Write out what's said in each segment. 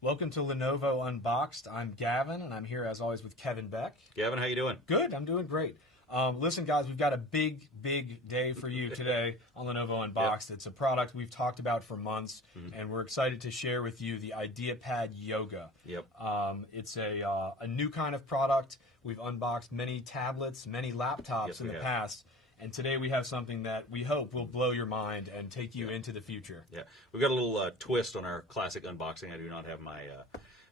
Welcome to Lenovo Unboxed. I'm Gavin, and I'm here as always with Kevin Beck. Gavin, how you doing? Good, I'm doing great. Listen, guys, we've got a big day for you today on Lenovo Unboxed. It's a product we've talked about for months, and we're excited to share with you the IdeaPad Yoga. It's a new kind of product. We've unboxed many tablets, many laptops in the past. And today we have something that we hope will blow your mind and take you into the future. Yeah, we've got a little twist on our classic unboxing. I do not have my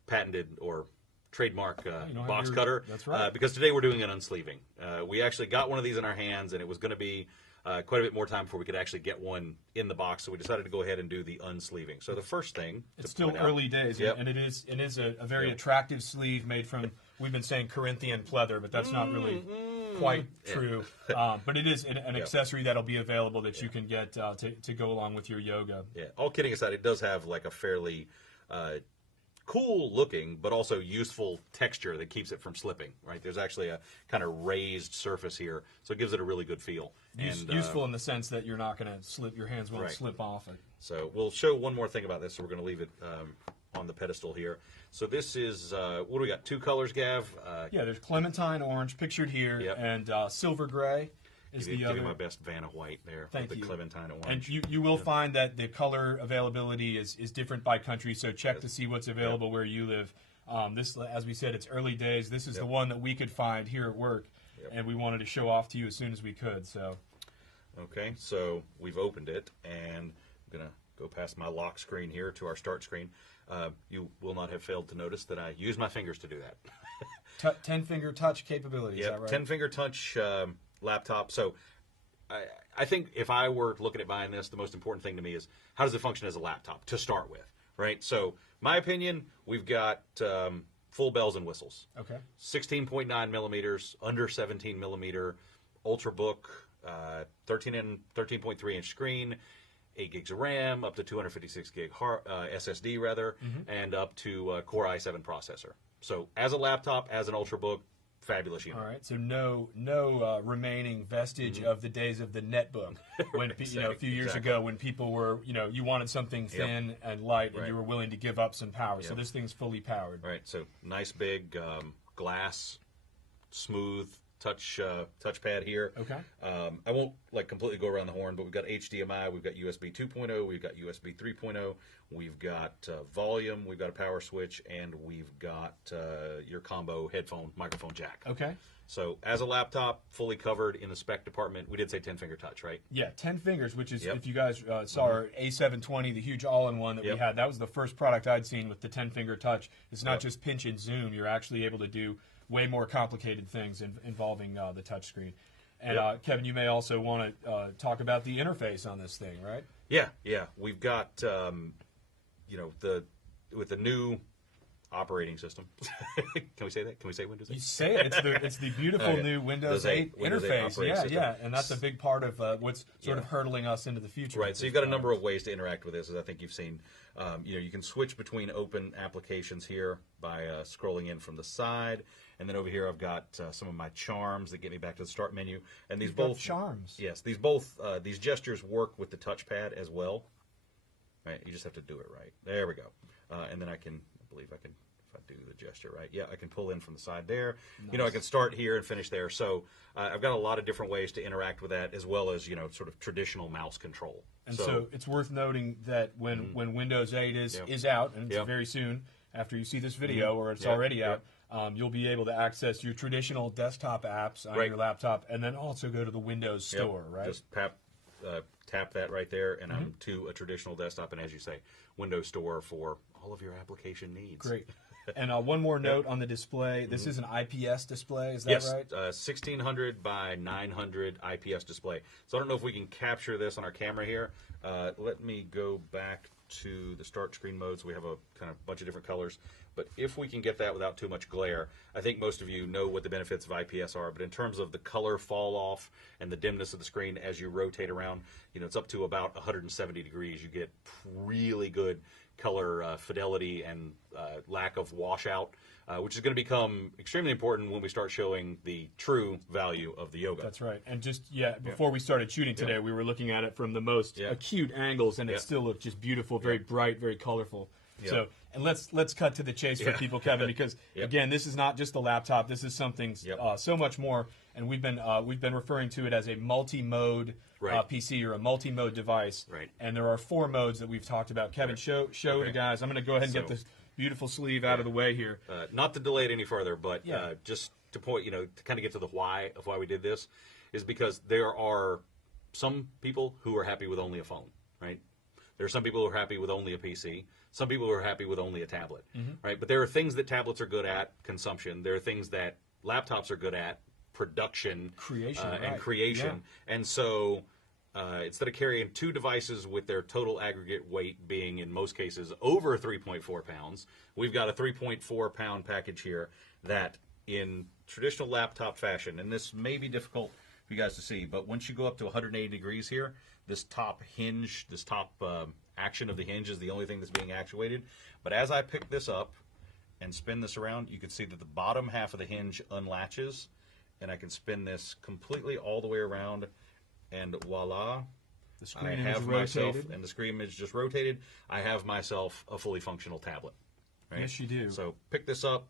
patented or trademark box cutter. That's right. Because today we're doing an unsleeving. We actually got one of these in our hands, and it was going to be quite a bit more time before we could actually get one in the box. So we decided to go ahead and do the unsleeving. So the first thing, it's still early days, and it is a very attractive sleeve made from, we've been saying Corinthian pleather, but that's not really quite true. But it is an accessory that'll be available that you can get to go along with your yoga. Yeah, all kidding aside, it does have like a fairly cool looking but also useful texture that keeps it from slipping, right? There's actually a kind of raised surface here, so it gives it a really good feel. Useful in the sense that you're not going to slip, your hands won't slip off it. So we'll show one more thing about this, so we're going to leave it on the pedestal here. So this is, what do we got, two colors, Gav? Yeah, there's clementine orange pictured here, and silver gray is the other. Give you my best Vanna white there. Thank with you. The clementine orange. And you will find that the color availability is different by country, so check to see what's available where you live. This, as we said, it's early days. This is the one that we could find here at work, and we wanted to show off to you as soon as we could. So, okay, so we've opened it, and I'm going to go past my lock screen here to our start screen. You will not have failed to notice that I use my fingers to do that. 10-finger touch capability, is that right? 10-finger touch laptop. So I think if I were looking at buying this, the most important thing to me is how does it function as a laptop to start with, right? So my opinion, we've got full bells and whistles. Okay. 16.9 millimeters, under 17 millimeter, Ultrabook, 13.3 inch screen, 8 gigs of RAM, up to 256 gig SSD rather, and up to Core i7 processor. So as a laptop, as an Ultrabook, fabulous unit. All right, so no remaining vestige of the days of the netbook. When a few years ago, when people were, you wanted something thin and light, and you were willing to give up some power. So this thing's fully powered. Right. So nice big glass, smooth touchpad here. Okay. I won't completely go around the horn, but we've got HDMI, we've got USB 2.0, we've got USB 3.0, we've got volume, we've got a power switch, and we've got your combo headphone microphone jack. Okay. So as a laptop, fully covered in the spec department. We did say 10-finger touch, right? Yeah, 10 fingers, which is, if you guys saw our A720, the huge all-in-one that we had, that was the first product I'd seen with the 10-finger touch. It's not just pinch and zoom. You're actually able to do way more complicated things involving the touchscreen. And Kevin, you may also want to talk about the interface on this thing, right? Yeah. We've got, with the new operating system. Can we say that? Can we say Windows 8? You say it. It's the beautiful new Windows 8 interface. Yeah. And that's a big part of what's sort of hurtling us into the future. Right. So you've got a number of ways to interact with this, as I think you've seen. You can switch between open applications here by scrolling in from the side. And then over here, I've got some of my charms that get me back to the start menu. And these both charms. Yes, these gestures work with the touchpad as well. Right, you just have to do it right. There we go. And then I believe I can, if I do the gesture right, I can pull in from the side there. Nice. I can start here and finish there. So I've got a lot of different ways to interact with that, as well as sort of traditional mouse control. And so it's worth noting that when Windows 8 is out, and it's very soon after you see this video, or it's already out. You'll be able to access your traditional desktop apps on your laptop, and then also go to the Windows Store, right? Just tap that right there, and I'm to a traditional desktop, and as you say, Windows Store for all of your application needs. Great. And one more note on the display. This is an IPS display, is that right? 1600 by 900 IPS display. So I don't know if we can capture this on our camera here. Let me go back to the start screen mode, so we have a kind of bunch of different colors. But if we can get that without too much glare, I think most of you know what the benefits of IPS are. But in terms of the color fall off and the dimness of the screen as you rotate around, it's up to about 170 degrees. You get really good color fidelity and lack of washout, which is going to become extremely important when we start showing the true value of the Yoga. That's right. And just, before we started shooting today, we were looking at it from the most acute angles, and it still looked just beautiful, very bright, very colorful. Yep. So, and let's cut to the chase for people, Kevin, because again, this is not just a laptop. This is something so much more, and we've been referring to it as a multi-mode PC or a multi-mode device. Right. And there are 4 modes that we've talked about. Kevin, show the guys. I'm going to go ahead and get this beautiful sleeve out of the way here. Not to delay it any further, but just to point, to kind of get to the why of why we did this, is because there are some people who are happy with only a phone, right? There are some people who are happy with only a PC. Some people who are happy with only a tablet, right? But there are things that tablets are good at, consumption. There are things that laptops are good at, production, creation, and creation. Yeah. And so instead of carrying 2 devices with their total aggregate weight being, in most cases, over 3.4 pounds, we've got a 3.4 pound package here that, in traditional laptop fashion, and this may be difficult for you guys to see, but once you go up to 180 degrees here, this top hinge, this top action of the hinge is the only thing that's being actuated. But as I pick this up and spin this around, you can see that the bottom half of the hinge unlatches, and I can spin this completely all the way around, and voila, the screen is rotated. And the screen is just rotated. I have myself a fully functional tablet. Right? Yes, you do. So pick this up.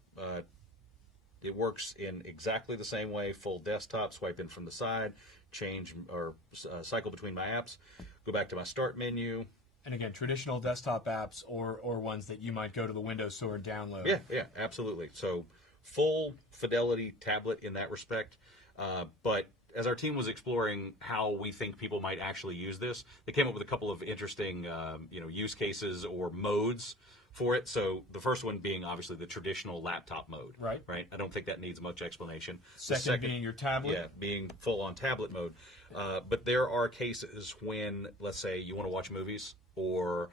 It works in exactly the same way. Full desktop, swipe in from the side, change or cycle between my apps, go back to my start menu. And again, traditional desktop apps or ones that you might go to the Windows Store and download. Yeah, absolutely. So full fidelity tablet in that respect. But as our team was exploring how we think people might actually use this, they came up with a couple of interesting use cases or modes for it. So the first one being obviously the traditional laptop mode. Right. I don't think that needs much explanation. Second being your tablet. Yeah, being full on tablet mode. But there are cases when, let's say, you want to watch movies or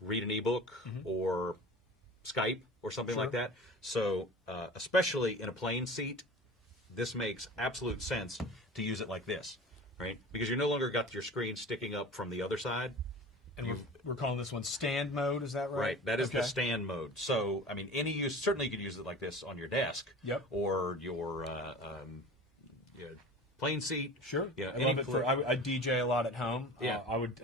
read an ebook or Skype or something like that. So especially in a plane seat, this makes absolute sense to use it like this, right? Because you no longer got your screen sticking up from the other side. And we're calling this one stand mode, is that right? Right, that is the stand mode. So, I mean, any use, certainly you could use it like this on your desk. Yep. Or your plane seat. Sure. Yeah, I love it I DJ a lot at home. Yeah. I would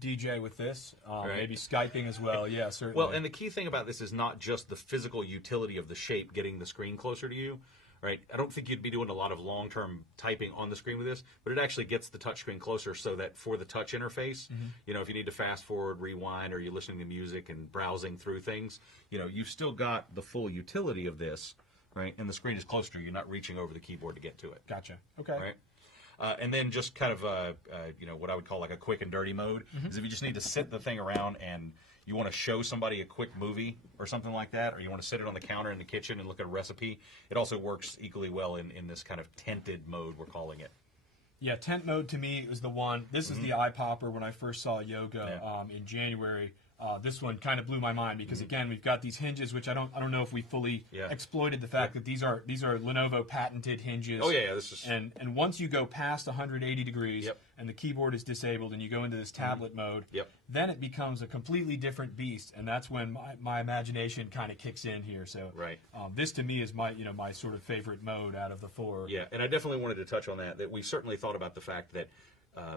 DJ with this, maybe Skyping as well. Yeah, certainly. Well, and the key thing about this is not just the physical utility of the shape getting the screen closer to you. Right, I don't think you'd be doing a lot of long-term typing on the screen with this, but it actually gets the touchscreen closer so that for the touch interface, if you need to fast forward, rewind, or you're listening to music and browsing through things, you've still got the full utility of this, right? And the screen is closer. You're not reaching over the keyboard to get to it. Gotcha. Okay. Right. And then just kind of what I would call like a quick and dirty mode is if you just need to sit the thing around and you want to show somebody a quick movie or something like that, or you want to sit it on the counter in the kitchen and look at a recipe, it also works equally well in this kind of tented mode, we're calling it. Yeah, tent mode to me is the one. This is the eye popper when I first saw Yoga in January. This one kind of blew my mind because again we've got these hinges, which I don't know if we fully exploited the fact that these are Lenovo patented hinges. Oh yeah, this is and once you go past 180 degrees and the keyboard is disabled and you go into this tablet mode, then it becomes a completely different beast, and that's when my imagination kind of kicks in here. So this to me is my sort of favorite mode out of the 4. Yeah, and I definitely wanted to touch on that we certainly thought about the fact that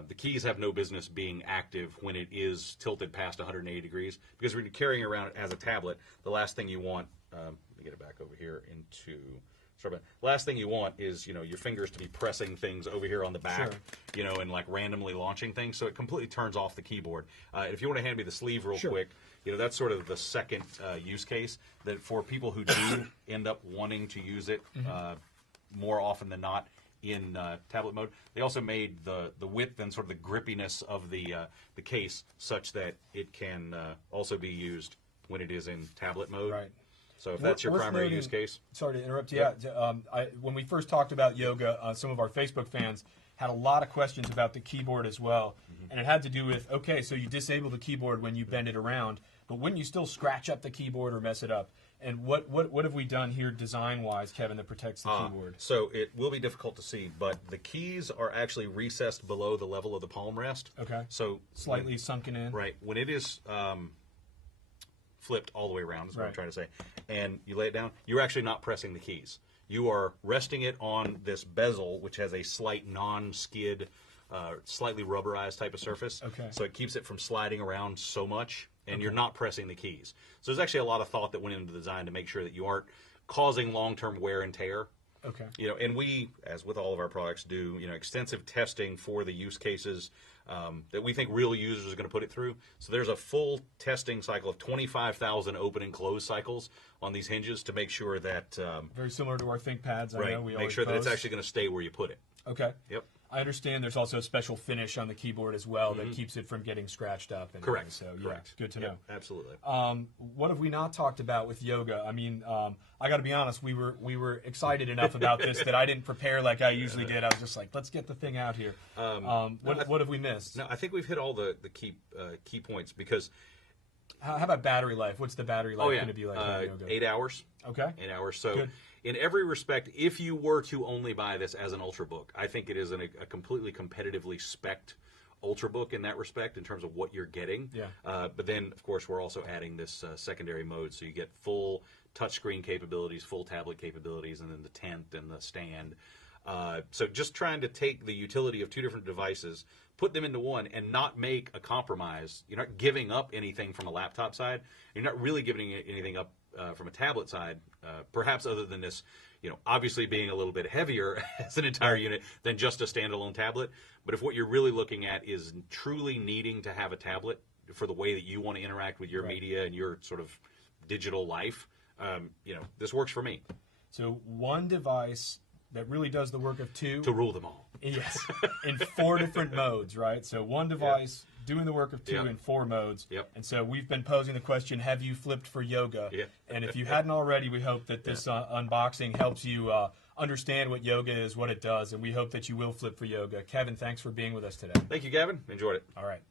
the keys have no business being active when it is tilted past 180 degrees, because when you're carrying around it as a tablet, the last thing you want, let me get it back over here into, last thing you want is, your fingers to be pressing things over here on the back, and like randomly launching things, so it completely turns off the keyboard. If you want to hand me the sleeve real quick, that's sort of the second use case, that for people who do end up wanting to use it more often than not, in tablet mode. They also made the width and sort of the grippiness of the case such that it can also be used when it is in tablet mode. Right. So if that's your primary use case. Sorry to interrupt you. When we first talked about Yoga, some of our Facebook fans had a lot of questions about the keyboard as well. And it had to do with, okay, so you disable the keyboard when you bend it around, but wouldn't you still scratch up the keyboard or mess it up? And what have we done here design-wise, Kevin, that protects the keyboard? So it will be difficult to see, but the keys are actually recessed below the level of the palm rest. Okay. So slightly sunken in. Right. When it is flipped all the way around, is what I'm trying to say, and you lay it down, you're actually not pressing the keys. You are resting it on this bezel, which has a slight non-skid, slightly rubberized type of surface. Okay. So it keeps it from sliding around so much. and you're not pressing the keys. So there's actually a lot of thought that went into the design to make sure that you aren't causing long-term wear and tear. Okay. And we, as with all of our products, do extensive testing for the use cases that we think real users are going to put it through. So there's a full testing cycle of 25,000 open and close cycles on these hinges to make sure that very similar to our ThinkPads. I know we make sure that it's actually going to stay where you put it. Okay. Yep. I understand there's also a special finish on the keyboard as well that keeps it from getting scratched up. And Correct. So, Correct. Good to know. Absolutely. What have we not talked about with yoga? I mean, I got to be honest. We were excited enough about this that I didn't prepare like I usually did. I was just like, let's get the thing out here. What have we missed? No, I think we've hit all the key points because. How about battery life? What's the battery life going to be like? 8 hours. Okay. 8 hours. So, Good. In every respect, if you were to only buy this as an Ultrabook, I think it is a completely competitively spec'd Ultrabook in that respect in terms of what you're getting. Yeah. But then, of course, we're also adding this secondary mode, so you get full touchscreen capabilities, full tablet capabilities, and then the tent and the stand. So just trying to take the utility of two different devices, put them into one, and not make a compromise. You're not giving up anything from a laptop side. You're not really giving anything up from a tablet side, perhaps other than this, obviously being a little bit heavier as an entire unit than just a standalone tablet. But if what you're really looking at is truly needing to have a tablet for the way that you want to interact with your media and your sort of digital life, this works for me. So one device that really does the work of two. To rule them all. Yes, in 4 different modes, right? So one device doing the work of 2 in 4 modes. Yep. And so we've been posing the question, have you flipped for yoga? Yeah. And if you hadn't already, we hope that this unboxing helps you understand what yoga is, what it does, and we hope that you will flip for yoga. Kevin, thanks for being with us today. Thank you, Gavin. Enjoyed it. All right.